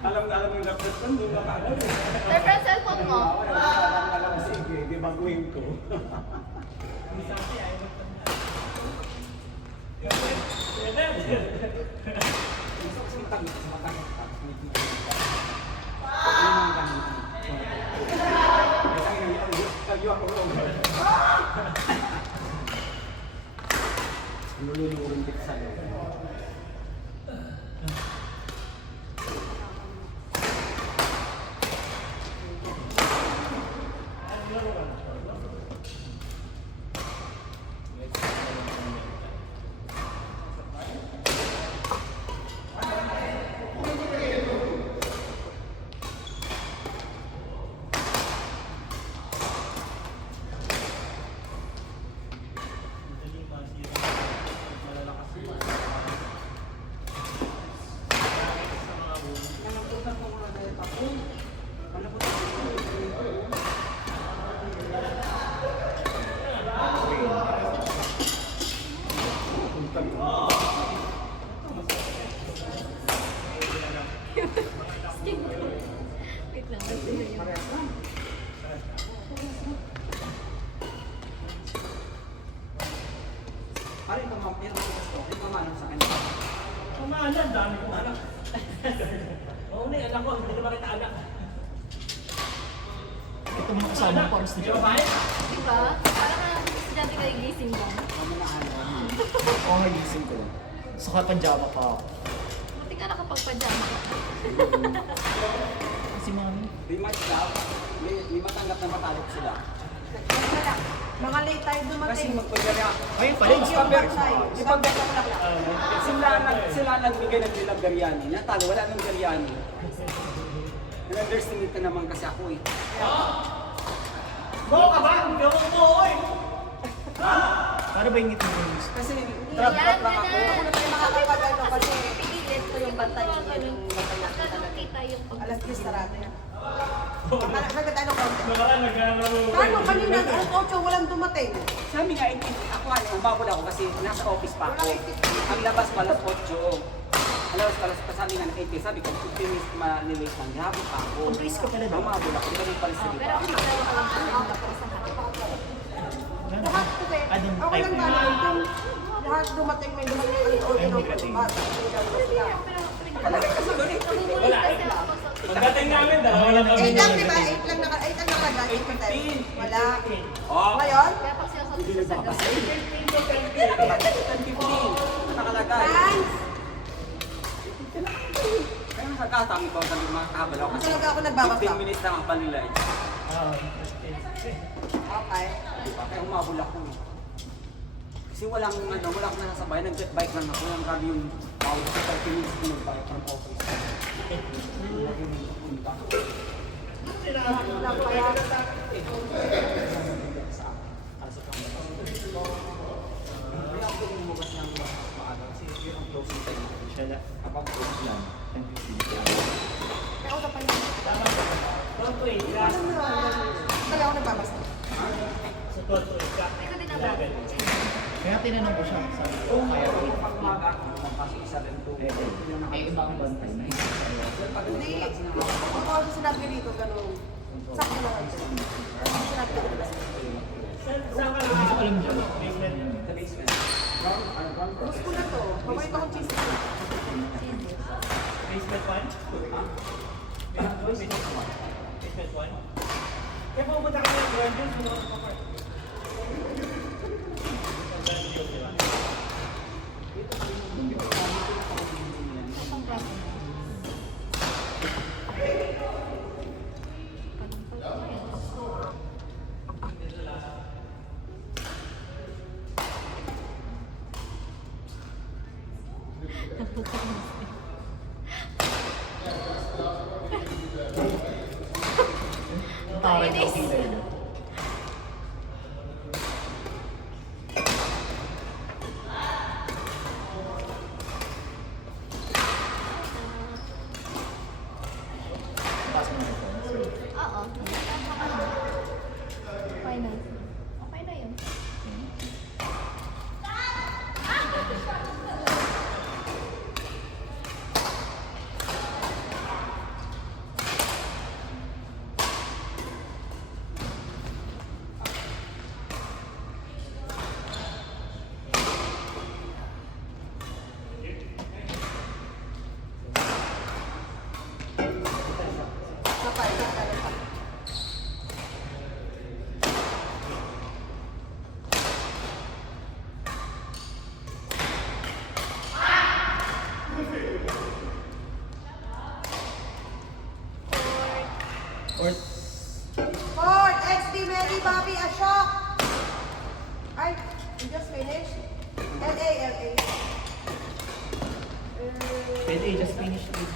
Alam yung laptop ko, doon na kaagad. Favorite cellphone mo? Alam mo, sige, di baguhin ko. Nululurin kita sa'yo. Wait lang, kasi na yun. Pare, pamampiyan ako sa stock. Yung mamanong sa kanya. Kumalan, dami kong anak. Oo na, anak ko, hindi naman kita anak. Ito mga kasama ko, parang Di studio. ba ba? Diba? Parang estudyante kayo gising lang. Oo, nagising ko. Saka pajama pa ako. Buti ka nakapagpajama. Kasi mami. Rematch daw. Lima tanggap na matalo sila. Mga late tayo Kasi dumating. magpagdala. Ayun pala, Yung cover. Di ba beta ko lang? Sila nagbigay ng Dila Biryani. Natalo, wala nang biryani. Na-underestimate ka naman kasi ako eh. Mo ka ba? Hindi ako mo, oy! para ba yung ngiti mo? Kasi Yan, trap lang yan ako. na. Ako na tayo makakapag-ano kasi Pigilit ko yung bantay. Nakakita yung pag... alas 10 sarado yan. Hanggat ano ko? Baka naglalaro. Paano kanina, alas 8, walang dumating. Sabi nga, ako umabol ako kasi nasa office pa ako. Ang labas pala 8. Ang labas pala sabi nga ng 8. Sabi ko, 15 minutes malilate lang. Habang pa ako. Pag-race ka pala daw. Umabol ako. Hindi pala sa Pero ako dalawa ka lang po yung tapos sa hati. Lahat ko eh. Anong Ako type lang na? gano'n. Lahat dumating, may dumating ang order ng bata. Talaga kasi doon eh. Namumulit kasi ako sa... Pagdating namin, dalawa lang kami. 8 lang, di ba? 8 lang nakalagay. 8 ang nakalagay. 8 wala. Oh, Ngayon? Kaya pag siya hindi sa nagbabasa. gabi. 10-15. Nakalagay. Lance! Kaya nakakatami ko sa mga kabal ako kasi Talaga ako nagbabasa. 15 minutes lang ang palilay. Okay. Diba? Kaya umabol ako. Kasi walang nasasabay, nag-bike lang ako. Yung grabe yung wow, 30 minutes ko nag-bike from office. Lagi yung punta. Lang kaya. Kaya ako lumabas ng maaga kasi yun ang closing time. Siya na. Kapag close lang. Kaya ako sa panyo. Tonto eh, last. Talaga ako nagbabasa. Sa tonto eh, ka. Ikaw din naman. Kaya tinanong ko siya. Sabi ko, kaya ko. Pag umaga ako, kasi isa rin to. Eh, ibang bantay na isa sa'yo. Pag Hindi. Ako ako sinabi dito, gano'n. Sakto lang ako. Sinabi ko dito. Saan ka Hindi ko lang? alam dyan. the basement. Gusto ko na to. Paborito akong cheese. Basement 1? Basement 1? Kaya pumunta kami ng Grand Juice, sino ka pa? Ang braso mo. Ang tawag ko kita yun. Taas mo na ito. Oo. Final. Okay na yun. pa, ganun pa. Or, Ford, XD, Mary, Bobby, Ashok. Ay, you just finished? LA. pwede just finish it.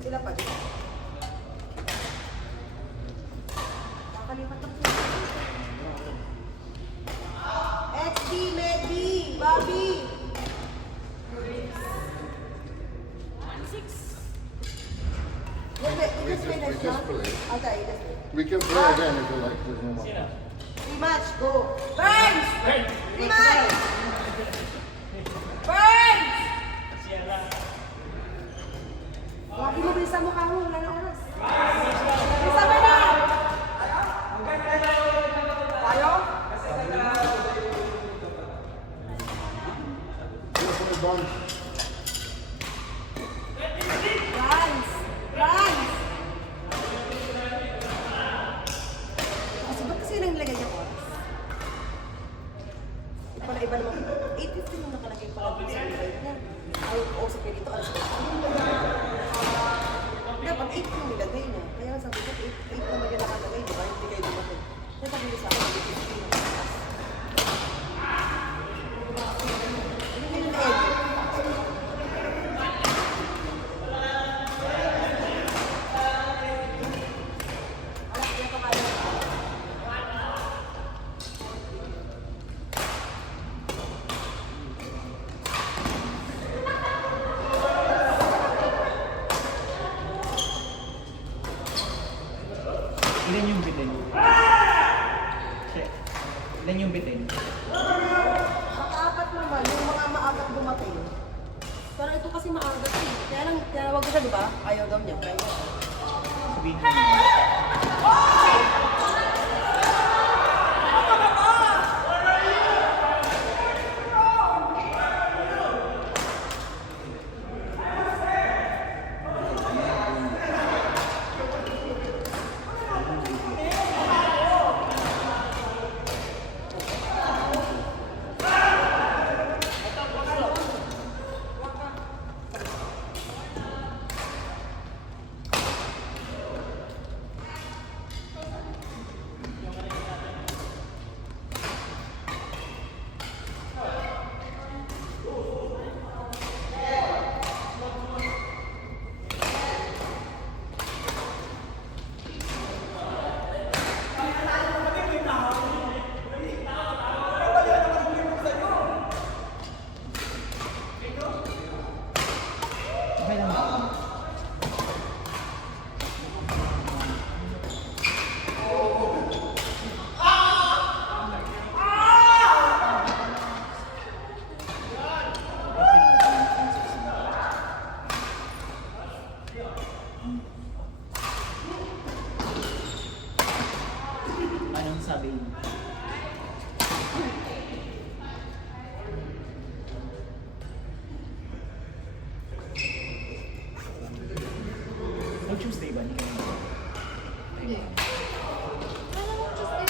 Sila pa din. Nakalimutan ko. XD, Mary, Bobby. You just finished, no? Okay, you just finished. We can play again if you like. There's no more. Rematch, go. Burns! Rematch! Burns! Wagi mo bilisan mo kamo, wala na oras. Bilisan mo na! Tayo? Burns. Burns! Burns! Kasi ba't kasi nang nilagay niya oras? Para iba naman. 8:15 yung nakalagay pala dun sa invite niya. Ay, sa dito, alas 8. Dapat 8 yung nilagay niya. Kaya sabi ko, 8 naman yung nakalagay, di ba? Hindi kayo dumating. Kaya sabi niya sa akin, 8:15 yung oras. Hindi kayo na-edit. Alas, kaya pa kaya. Ilan yung bitin? Check. Ilan yung bitin? Makaapat naman, yung mga maagang dumating. Pero ito kasi maagat eh. Kaya lang, tinawag ko siya, di ba? Ayaw daw niya. Kaya Sabihin ko. Okay lang ba? Anong sabi mo? Oh, Tuesday ba? Hindi ka naman. Hindi. Hindi, Thursday.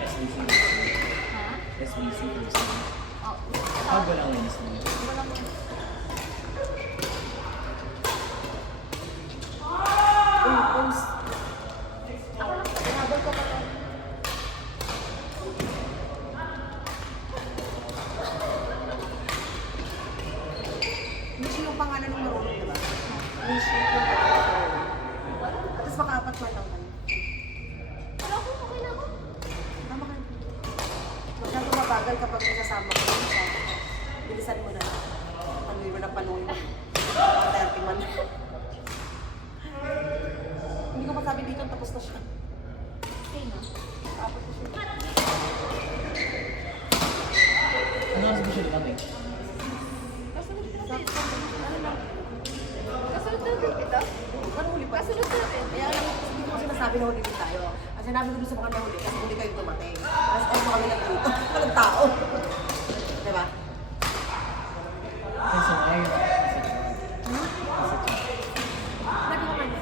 SBC Thursday. SBC Thursday. Ah, walang Wednesday. tinabag ko pa to. Michi yung pangalan ng marunong, di ba? Michi yung pangalan ng marunong. At least makaapat man lang kayo. Wala ko, okay na ako. Tama ka. Masyado mabagal kapag may kasama ko. Bilisan mo na. Panuwi mo na panuwi mo. 30 man. Hindi ko masabi dito, tapos na siya. Okay na. Apat na siya. Kasunod natin. Ano lang? Kasunod natin kita. Ano huli pa? Kasunod natin. Kaya alam mo, hindi ko kasi nasabi na huli din tayo. Ang sinabi ko dun sa mga nahuli, kasi huli kayo dumating. Tapos ano kami nagluto. Walang tao. Diba? Kasi ngayon. Sabi ko kanina.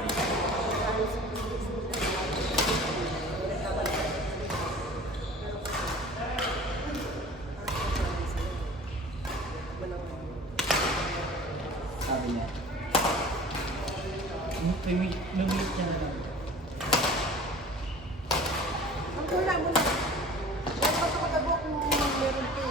Sabi niya. Nung meet niya na lang. Ang tula mo na. Yan pa ito katago kung meron to.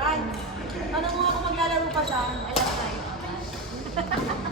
Ran, tanong mo ako maglalaro pa siya. I love life.